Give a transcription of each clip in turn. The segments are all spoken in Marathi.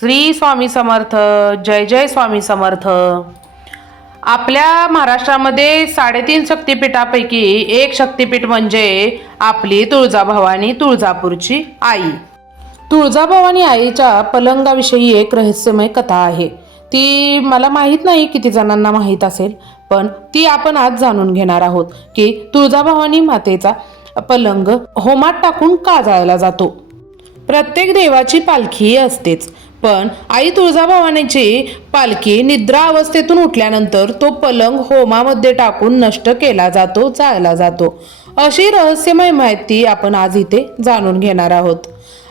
श्री स्वामी समर्थ जय जय स्वामी समर्थ. आपल्या महाराष्ट्रामध्ये साडेतीन शक्तिपीठापैकी एक शक्तिपीठ म्हणजे आपली तुळजाभवानी तुळजापूरची आई. तुळजाभवानी आईच्या पलंगाविषयी एक रहस्यमय कथा आहे. ती मला माहीत नाही किती जणांना माहीत असेल पण ती आपण आज जाणून घेणार आहोत की तुळजाभवानी मातेचा पलंग होमात टाकून का जायला जातो. प्रत्येक देवाची पालखी असतेच. पण आई तुळजाभवानीची पालखी निद्रा अवस्थेतून उठल्यानंतर तो पलंग होमामध्ये टाकून नष्ट केला जातो जाळला जातो. अशी रहस्यमय माहिती आपण आज इथे जाणून घेणार आहोत.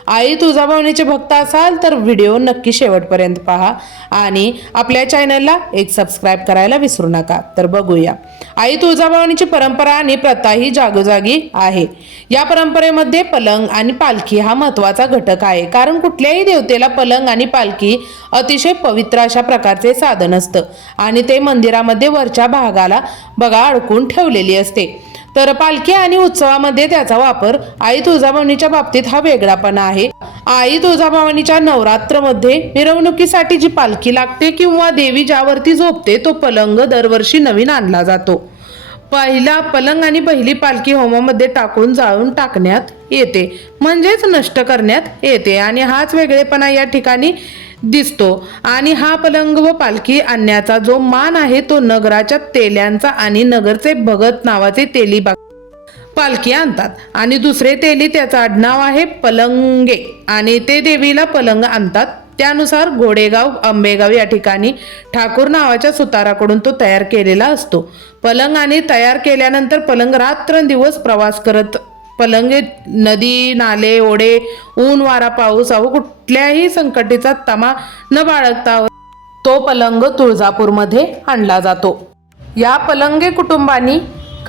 आई तुळजाभवानीचे भक्त असाल तर व्हिडिओ नक्की शेवटपर्यंत पहा. आणि आपल्या चॅनलला एक सबस्क्राईब करायला विसरू नका. तर बघूया. आई तुळजाभवानीची परंपरा आणि प्रथा ही जागोजागी आहे. या परंपरेमध्ये पलंग आणि पालखी हा महत्त्वाचा घटक आहे. कारण कुठल्याही देवतेला पलंग आणि पालखी अतिशय पवित्र अशा प्रकारचे साधन असतं. आणि ते मंदिरामध्ये वरच्या भागाला बघा अडकून ठेवलेली असते. तर पालखी आणि उत्सवामध्ये त्याचा वापर आई तुळजाभवानीच्या बाबतीत हा वेगळापणा आहे. आई तुळजाभवानीच्या नवरात्रमध्ये मिरवणुकीसाठी जी पालखी लागते किंवा देवी ज्यावरती झोपते तो पलंग दरवर्षी नवीन आणला जातो. पहिला पलंग आणि पहिली पालखी होमामध्ये टाकून जाळून टाकण्यात येते. म्हणजेच नष्ट करण्यात येते आणि हाच वेगळेपणा या ठिकाणी दिसतो. आणि हा पलंग व पालखी आणण्याचा जो मान आहे तो नगराच्या तेल्यांचा आणि नगरचे भगत नावाचे तेली बाग पालखी आणतात. आणि दुसरे तेली त्याचं आडनाव आहे पलंगे. आणि ते देवीला पलंग आणतात. त्यानुसार घोडेगाव आंबेगाव या ठिकाणी ठाकूर नावाच्या सुताराकडून तो तयार केलेला असतो. पलंग आणि तयार केल्यानंतर पलंग रात्रंदिवस प्रवास करत पलंगे नदी नाले ओढे ऊन वारा पाऊस अहो कुठल्याही संकटीचा तमा न बाळगता तो पलंग तुळजापूरमध्ये आणला जातो. या पलंगे कुटुंबांनी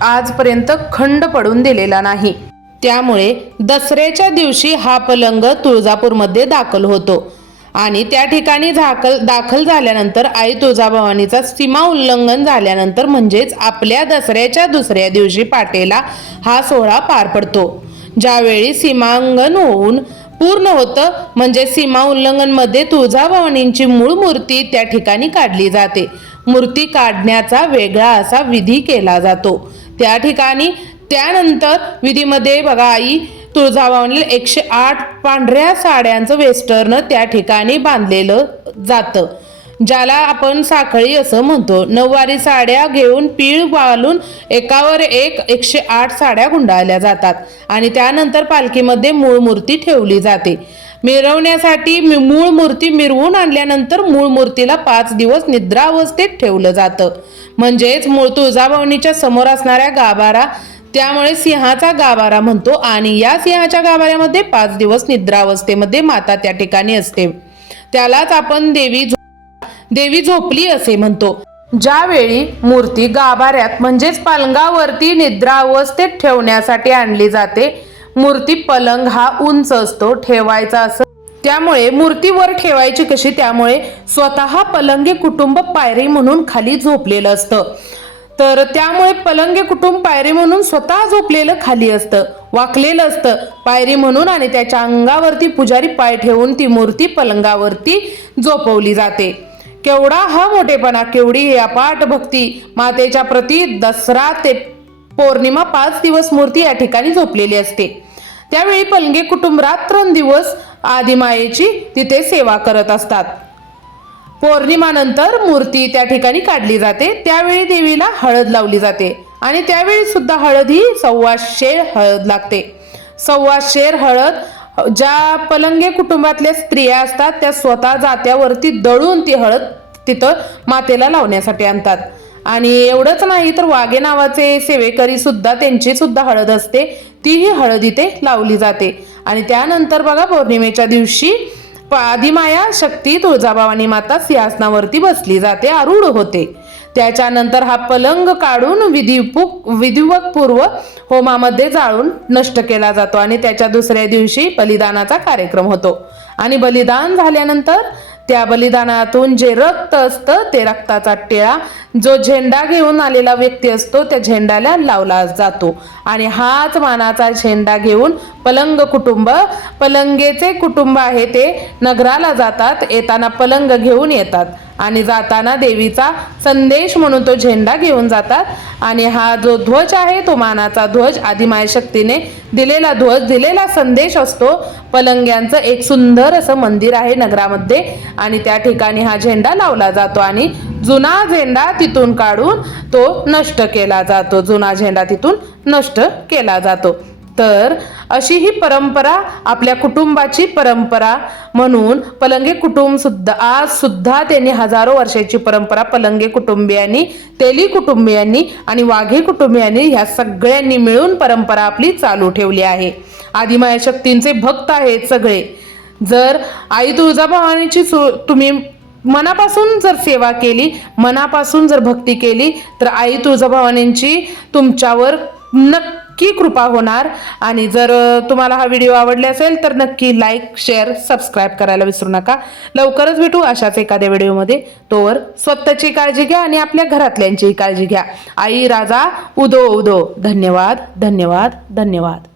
आजपर्यंत खंड पडून दिलेला नाही. त्यामुळे दसऱ्याच्या दिवशी हा पलंग तुळजापूरमध्ये दाखल होतो. आणि त्या ठिकाणी दाखल दाखल झाल्यानंतर आई तुळजाभवानीचा सीमा उल्लंघन झाल्यानंतर म्हणजेच आपल्या दसऱ्याच्या दुसऱ्या दिवशी पाटेला हा सोहळा पार पडतो. ज्यावेळी सीमांगन होऊन पूर्ण होतं म्हणजे सीमा उल्लंघनमध्ये तुळजाभवानींची मूळ मूर्ती त्या ठिकाणी काढली जाते. मूर्ती काढण्याचा वेगळा असा विधी केला जातो. त्या ठिकाणी त्यानंतर विधीमध्ये बघा आई तुळजाभवानीला एकशे आठ पांढऱ्या साड्यांचं वेस्टर्न त्या ठिकाणी बांधलेलं जातं ज्याला आपण साखळी असं म्हणतो. नऊवारी साड्या घेऊन पीळ बालून एकावर एक एकशे आठ साड्या गुंडाळल्या जातात आणि त्यानंतर पालखीमध्ये मूळ मूर्ती ठेवली जाते. मिरवण्यासाठी मूळ मूर्ती मिरवून आणल्यानंतर मूळ मूर्तीला पाच दिवस निद्रावस्थेत ठेवलं जातं. म्हणजेच मूळ तुळजाभवानीच्या समोर असणाऱ्या गाभारा त्यामुळे सिंहाचा गाभारा म्हणतो आणि या सिंहाच्या गाभाऱ्यामध्ये पाच दिवस निद्रावस्थेमध्ये माता त्या ठिकाणी असते. त्यालाच आपण देवी झो- देवी झोपली असे म्हणतो. ज्यावेळी मूर्ती गाभाऱ्यात म्हणजेच पालंगावरती निद्रा अवस्थेत ठेवण्यासाठी आणली जाते मूर्ती पलंग हा उंच असतो ठेवायचा असं. त्यामुळे मूर्ती वर ठेवायची कशी? त्यामुळे स्वतः पलंगे कुटुंब पायरी म्हणून खाली झोपलेलं असतं. तर त्यामुळे पलंगे कुटुंब पायरी म्हणून स्वतः झोपलेलं खाली असतं. वाकलेलं असतं. पायरी म्हणून आणि त्याच्या अंगावरती पुजारी पाय ठेवून ती मूर्ती पलंगावरती झोपवली जाते. केवढा हा मोठेपणा केवढी ही अपाट भक्ती. मातेच्या प्रती दसरा ते पौर्णिमा पाच दिवस मूर्ती या ठिकाणी झोपलेली असते. त्यावेळी पलंगे कुटुंब रात्रंदिवस आदिमायेची तिथे सेवा करत असतात. पौर्णिमानंतर मूर्ती त्या ठिकाणी काढली जाते. त्यावेळी देवीला हळद लावली जाते आणि त्यावेळी सुद्धा हळद ही सव्वाशे हळद लागते. सव्वाशेर हळद ज्या पलंगे कुटुंबातल्या स्त्रिया असतात त्या स्वतः जात्यावरती दळून ती हळद तिथं मातेला लावण्यासाठी आणतात. आणि एवढंच नाही तर वाघे नावाचे सेवेकरी सुद्धा त्यांची सुद्धा हळद असते. तीही हळद इथे लावली जाते. आणि त्यानंतर बघा पौर्णिमेच्या दिवशी प- आदिमाया शक्ती तुळजाभवानी माता सिंहासनावरती बसली जाते आरूढ होते. त्याच्यानंतर हा पलंग काढून विधिपूक विधिवकपूर्व होमामध्ये जाळून नष्ट केला जातो. आणि त्याच्या दुसऱ्या दिवशी बलिदानाचा कार्यक्रम होतो. आणि बलिदान झाल्यानंतर त्या बलिदानातून जे रक्त असतं ते रक्ताचा टिळा जो झेंडा घेऊन आलेला व्यक्ती असतो त्या झेंड्याला लावला जातो. आणि हाच मानाचा झेंडा घेऊन पलंग कुटुंब पलंगेचे कुटुंब आहे ते नगराला जातात येताना पलंग घेऊन येतात. आणि जाताना देवीचा संदेश म्हणून तो झेंडा घेऊन जातात. आणि हा जो ध्वज आहे तो मानाचा ध्वज आदिमाय शक्तीने दिलेला ध्वज दिलेला संदेश असतो. पलंग्यांचं एक सुंदर असं मंदिर आहे नगरामध्ये आणि त्या ठिकाणी हा झेंडा लावला जातो आणि जुना झेंडा तिथून काढून तो नष्ट केला जातो. जुना झेंडा तिथून नष्ट केला जातो. तर अशी ही परंपरा आपल्या कुटुंबाची परंपरा म्हणून पलंगे कुटुंब सुद्धा आज सुद्धा त्यांनी हजारो वर्षाची परंपरा पलंगे कुटुंबियांनी तेली कुटुंबियांनी आणि वाघे कुटुंबियांनी ह्या सगळ्यांनी मिळून परंपरा आपली चालू ठेवली आहे. आदिमाया शक्तींचे भक्त आहेत सगळे. जर आई तुळजाभवानीची सु तुम्ही मनापासून जर सेवा केली मनापासून जर भक्ती केली तर आई तुळजाभवानींची तुमच्यावर नक्की कृपा होणार. आणि जर तुम्हाला हा व्हिडिओ आवडले असेल तर नक्की लाईक शेअर सबस्क्राईब करायला विसरू नका. लवकरच भेटू अशाच एखाद्या व्हिडिओमध्ये. तोवर स्वतःची काळजी घ्या आणि आपल्या घरातल्यांचीही काळजी घ्या. आई राजा उदो उदो. धन्यवाद धन्यवाद धन्यवाद.